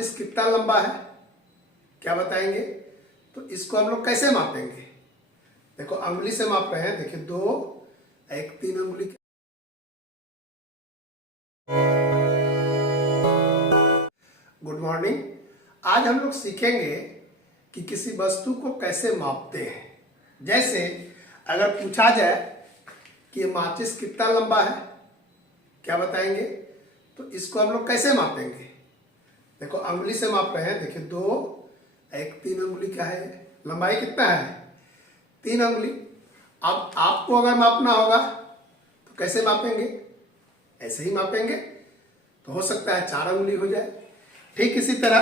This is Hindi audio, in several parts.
माचिस कितना लंबा है, क्या बताएंगे? तो इसको हम लोग कैसे मापेंगे? देखो अंगुली से माप रहे हैं, देखिए 2 1 3 अंगुली। Good morning. आज हम लोग सीखेंगे कि किसी वस्तु को कैसे मापते हैं। जैसे अगर पूछा जाए कि ये माचिस कितना लंबा है, क्या बताएंगे? तो इसको हम लोग कैसे मापेंगे? देखो अंगुली से माप रहे हैं, देखिए 2 1 3 अंगुली का है, लंबाई कितना है? 3 अंगुली। अब आपको अगर मापना होगा तो कैसे मापेंगे? ऐसे ही मापेंगे। तो हो सकता है 4 अंगुली हो जाए। ठीक इसी तरह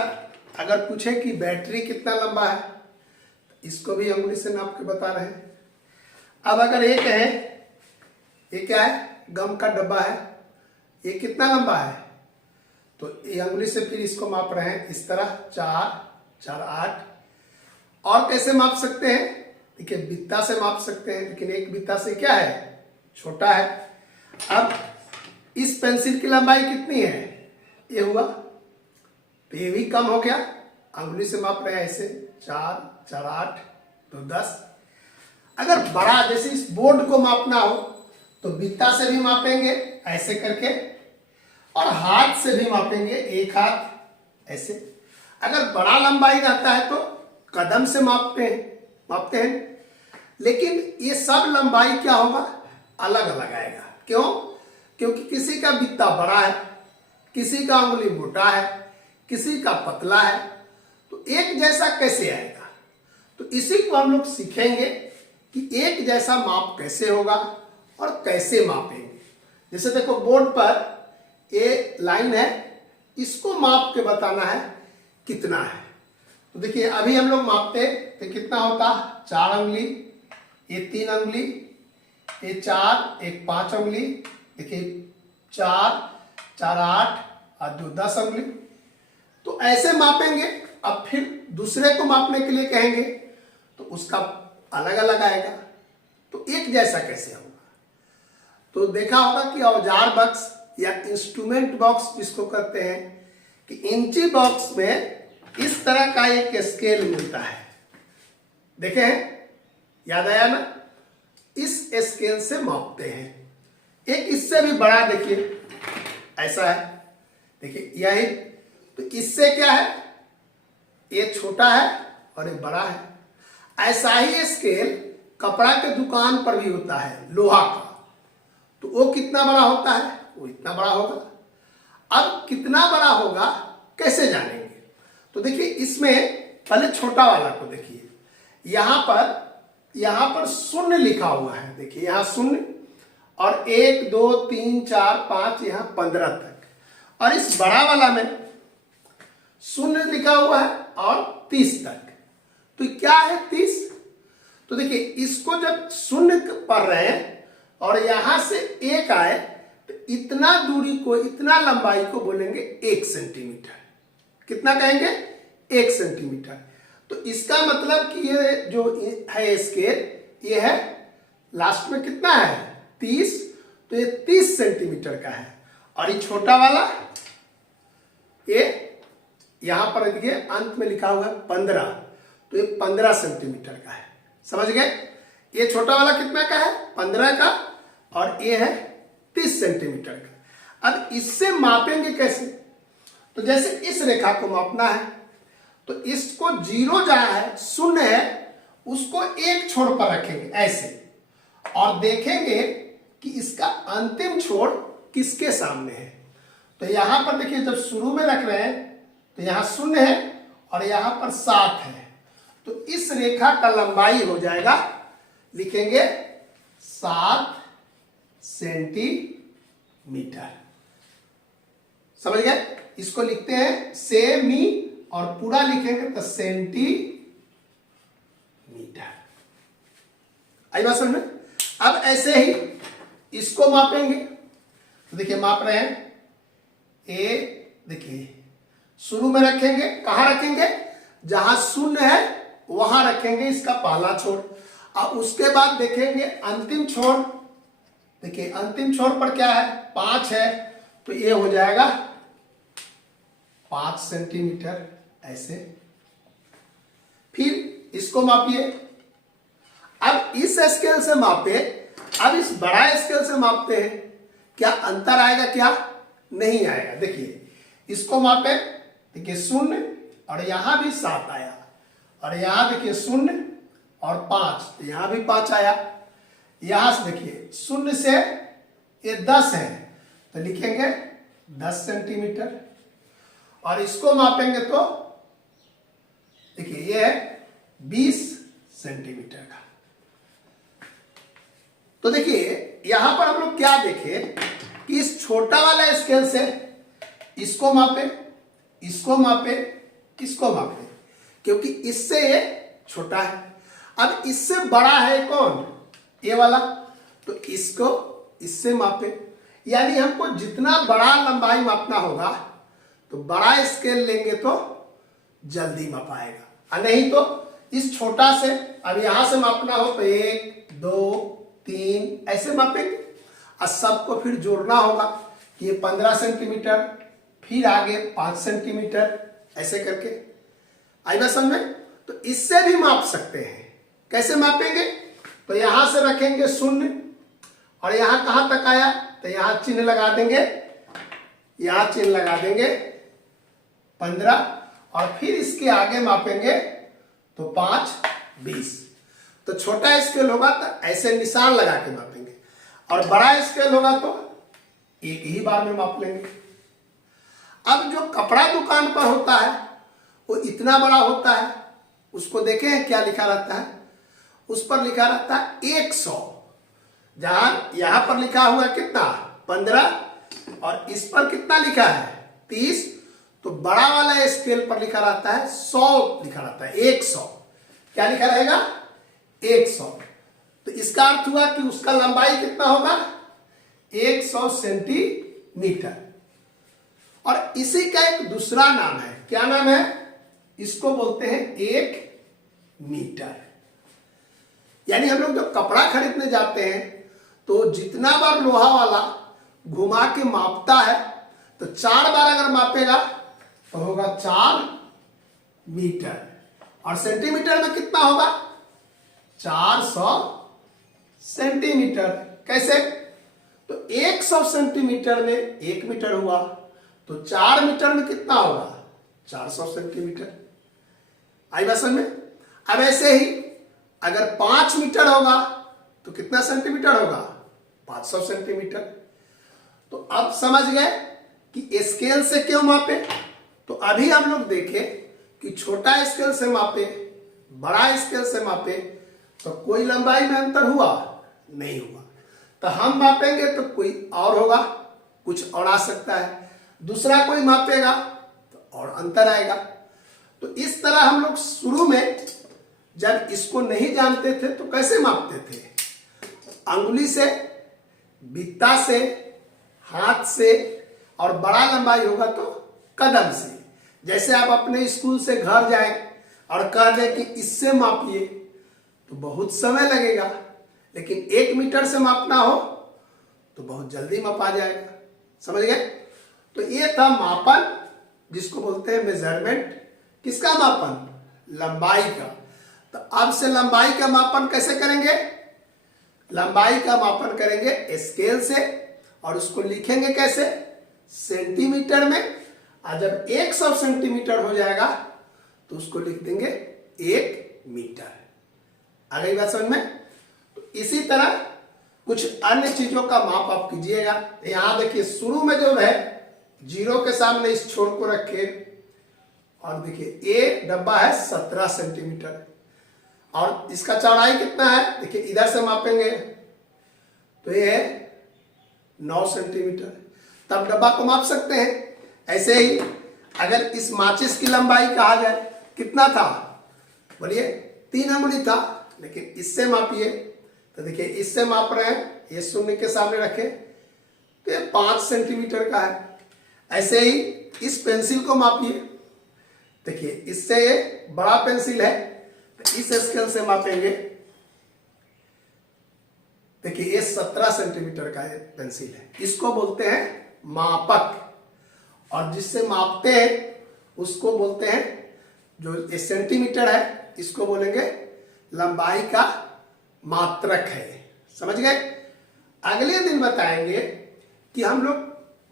अगर पूछे कि बैटरी कितना लंबा है, तो इसको भी अंगुली से नाप के बता रहे हैं। अब अगर ये कहें ये क्या है, गम का डब्बा है, ये कितना लंबा है, तो ये अंगुली से फिर इसको माप रहे हैं इस तरह 4 4 8। और कैसे माप सकते हैं? देखिए बित्ता से माप सकते हैं, लेकिन एक बित्ता से क्या है, छोटा है। अब इस पेंसिल की लंबाई कितनी है, ये हुआ, तो ये भी कम हो गया। अंगुली से माप रहे हैं ऐसे 4 4 8 तो 10। अगर बड़ा जैसे इस बोर्ड को मापना हो तो बित्ता से भी मापेंगे ऐसे करके, और हाथ से भी मापेंगे, एक हाथ ऐसे। अगर बड़ा लंबाई रहता है तो कदम से मापते हैं। लेकिन ये सब लंबाई क्या होगा, अलग अलग आएगा। क्यों? क्योंकि किसी का बित्ता बड़ा है, किसी का अंगुली मोटा है, किसी का पतला है, तो एक जैसा कैसे आएगा? तो इसी को हम लोग सीखेंगे कि एक जैसा माप कैसे होगा और कैसे मापेंगे। जैसे देखो बोर्ड पर ये लाइन है, इसको माप के बताना है कितना है। तो देखिए अभी हम लोग मापते तो कितना होता, 4 अंगुली, ये 3 अंगुली, ये 4 1 5 अंगुली, देखिए 4 4 8 और 2 10 अंगुली। तो ऐसे मापेंगे। अब फिर दूसरे को मापने के लिए कहेंगे तो उसका अलग अलग आएगा। तो एक जैसा कैसे होगा? तो देखा होगा कि औजार बॉक्स या इंस्ट्रूमेंट बॉक्स जिसको कहते हैं, कि इंची बॉक्स में इस तरह का एक स्केल मिलता है, देखे हैं, याद आया ना? इस स्केल से मापते हैं। एक इससे भी बड़ा देखिए ऐसा है, देखिए यही। तो इससे क्या है, ये छोटा है और ये बड़ा है। ऐसा ही स्केल कपड़ा के दुकान पर भी होता है, लोहा का। तो वो कितना बड़ा होता है, वो इतना बड़ा होगा। अब कितना बड़ा होगा कैसे जानेंगे? तो देखिए इसमें पहले छोटा वाला को देखिए, यहां पर 0 लिखा हुआ है, देखिए यहां 0, और 1 2 3 4 5 यहां 15 तक। और इस बड़ा वाला में 0 लिखा हुआ है और 30 तक। तो क्या है 30? तो देखिए इसको जब 0 पढ़ रहे हैं और यहां से 1 आए तो इतना दूरी को, इतना लंबाई को बोलेंगे 1 सेंटीमीटर। कितना कहेंगे? 1 सेंटीमीटर। तो इसका मतलब कि ये जो है स्केल, ये है लास्ट में कितना है, 30। तो ये 30 सेंटीमीटर का है। और ये छोटा वाला, ये यहां पर देखिए अंत में लिखा हुआ है 15, तो ये 15 सेंटीमीटर का है। समझ गए? ये छोटा वाला कितना का है, 15 का, और ये है 30 सेंटीमीटर का। अब इससे मापेंगे कैसे? तो जैसे इस रेखा को मापना है तो इसको 0 जहां है, 0 है, उसको एक छोर पर रखेंगे ऐसे, और देखेंगे कि इसका अंतिम छोर किसके सामने है। तो यहां पर देखिए जब शुरू में रख रहे हैं तो यहां 0 है और यहां पर 7 है। तो इस रेखा का लंबाई हो जाएगा, लिखेंगे 7 सेंटीमीटर। समझ गए? इसको लिखते हैं सेमी, और पूरा लिखेंगे तो सेंटीमीटर। आई बात समझ में? अब ऐसे ही इसको मापेंगे। तो देखिए माप रहे हैं, ए देखिए शुरू में रखेंगे, कहां रखेंगे, जहां 0 है वहां रखेंगे इसका पहला छोर। अब उसके बाद देखेंगे अंतिम छोर, देखिए अंतिम छोर पर क्या है, 5 है, तो ये हो जाएगा 5 सेंटीमीटर ऐसे। फिर इसको मापिए। अब इस स्केल से मापे, अब इस बड़ा स्केल से मापते हैं, क्या अंतर आएगा? क्या नहीं आएगा। देखिए इसको मापे, देखिए 0 और यहां भी 7 आया, और यहां देखिए 0 और 5, यहां भी 5 आया। यहां से देखिए 0 से ये 10 है तो लिखेंगे 10 सेंटीमीटर, और इसको मापेंगे तो देखिए ये है 20 सेंटीमीटर का। तो देखिए यहां पर हम लोग क्या देखे कि इस छोटा वाला स्केल से इसको मापे, इसको मापे, इसको मापे, क्योंकि इससे ये छोटा है। अब इससे बड़ा है कौन? ये वाला, तो इसको इससे मापे। यानी हमको जितना बड़ा लंबाई मापना होगा तो बड़ा स्केल लेंगे तो जल्दी मापाएगा, और नहीं तो इस छोटा से, अब यहां से मापना हो तो 1 2 3 ऐसे मापेंगे, और सबको फिर जोड़ना होगा कि ये 15 सेंटीमीटर, फिर आगे 5 सेंटीमीटर ऐसे करके। आई बात समझ में? तो इससे भी माप सकते हैं। कैसे मापेंगे? तो यहां से रखेंगे 0, और यहां कहां तक आया तो यहां चिन्ह लगा देंगे, यहां चिन्ह लगा देंगे 15, और फिर इसके आगे मापेंगे तो 5 20। तो छोटा स्केल होगा तो ऐसे निशान लगा के मापेंगे, और बड़ा स्केल होगा तो एक ही बार में माप लेंगे। अब जो कपड़ा दुकान पर होता है वो इतना बड़ा होता है, उसको देखे हैं क्या लिखा रहता है? उस पर लिखा रहता है 100, जहां यहां पर लिखा हुआ कितना 15, और इस पर कितना लिखा है 30। तो बड़ा वाला स्केल पर लिखा रहता है 100, लिखा रहता है 100। क्या लिखा रहेगा? 100। तो इसका अर्थ हुआ कि उसका लंबाई कितना होगा? 100 सेंटीमीटर। और इसी का एक दूसरा नाम है, क्या नाम है? इसको बोलते हैं 1 मीटर। यानी हम लोग जब कपड़ा खरीदने जाते हैं तो जितना बार लोहा वाला घुमा के मापता है तो 4 बार अगर मापेगा तो होगा 4 मीटर, और सेंटीमीटर में कितना होगा? 400 सेंटीमीटर। कैसे? तो 100 सेंटीमीटर में 1 मीटर हुआ, तो 4 मीटर में कितना होगा? 400 सेंटीमीटर। आई बात समझ में? अब ऐसे ही अगर 5 मीटर होगा तो कितना सेंटीमीटर होगा? 500 सेंटीमीटर। तो अब समझ गए कि स्केल से क्यों मापे। तो अभी हम लोग देखें कि छोटा स्केल से मापे, बड़ा स्केल से मापे, तो कोई लंबाई में अंतर हुआ? नहीं हुआ। तो हम मापेंगे तो कोई और होगा, कुछ और आ सकता है, दूसरा कोई मापेगा तो और अंतर आएगा। तो इस तरह हम लोग शुरू में जब इसको नहीं जानते थे तो कैसे मापते थे? अंगुली से, बित्ता से, हाथ से, और बड़ा लंबाई होगा तो कदम से। जैसे आप अपने स्कूल से घर जाएं और कह दें कि इससे मापिए तो बहुत समय लगेगा, लेकिन 1 मीटर से मापना हो तो बहुत जल्दी मापा जाएगा। समझ गए? तो ये था मापन, जिसको बोलते हैं मेजरमेंट। किसका मापन? लंबाई का। तो अब से लंबाई का मापन कैसे करेंगे? लंबाई का मापन करेंगे स्केल से, और उसको लिखेंगे कैसे? सेंटीमीटर में। और जब 100 सेंटीमीटर हो जाएगा तो उसको लिख देंगे 1 मीटर। आ गई बात समझ में? तो इसी तरह कुछ अन्य चीजों का माप आप कीजिएगा। यहां देखिए शुरू में जो है 0 के सामने इस छोर को रखे, और देखिए ये डब्बा है 17 सेंटीमीटर, और इसका चौड़ाई कितना है? देखिए इधर से मापेंगे तो ये है 9 सेंटीमीटर। तब डब्बा को माप सकते हैं। ऐसे ही अगर इस माचिस की लंबाई कहा जाए, कितना था? बोलिए 3 अंगुली था, लेकिन इससे मापिए तो देखिए इससे माप रहे हैं, ये 0 के सामने रखे तो ये 5 सेंटीमीटर का है। ऐसे ही इस पेंसिल को मापिए, देखिए इससे ये बड़ा पेंसिल है तो इस स्केल से मापेंगे, देखिए ये 17 सेंटीमीटर का पेंसिल है। इसको बोलते हैं मापक, और जिससे मापते हैं उसको बोलते हैं, जो ये सेंटीमीटर है इसको बोलेंगे लंबाई का मात्रक है। समझ गए। अगले दिन बताएंगे कि हम लोग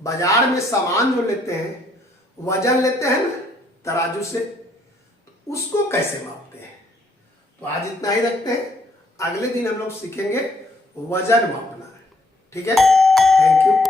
बाजार में सामान जो लेते हैं, वजन लेते हैं ना तराजू से, उसको कैसे मापते हैं। तो आज इतना ही रखते हैं, अगले दिन हम लोग सीखेंगे वजन मापना। ठीक है, थैंक यू।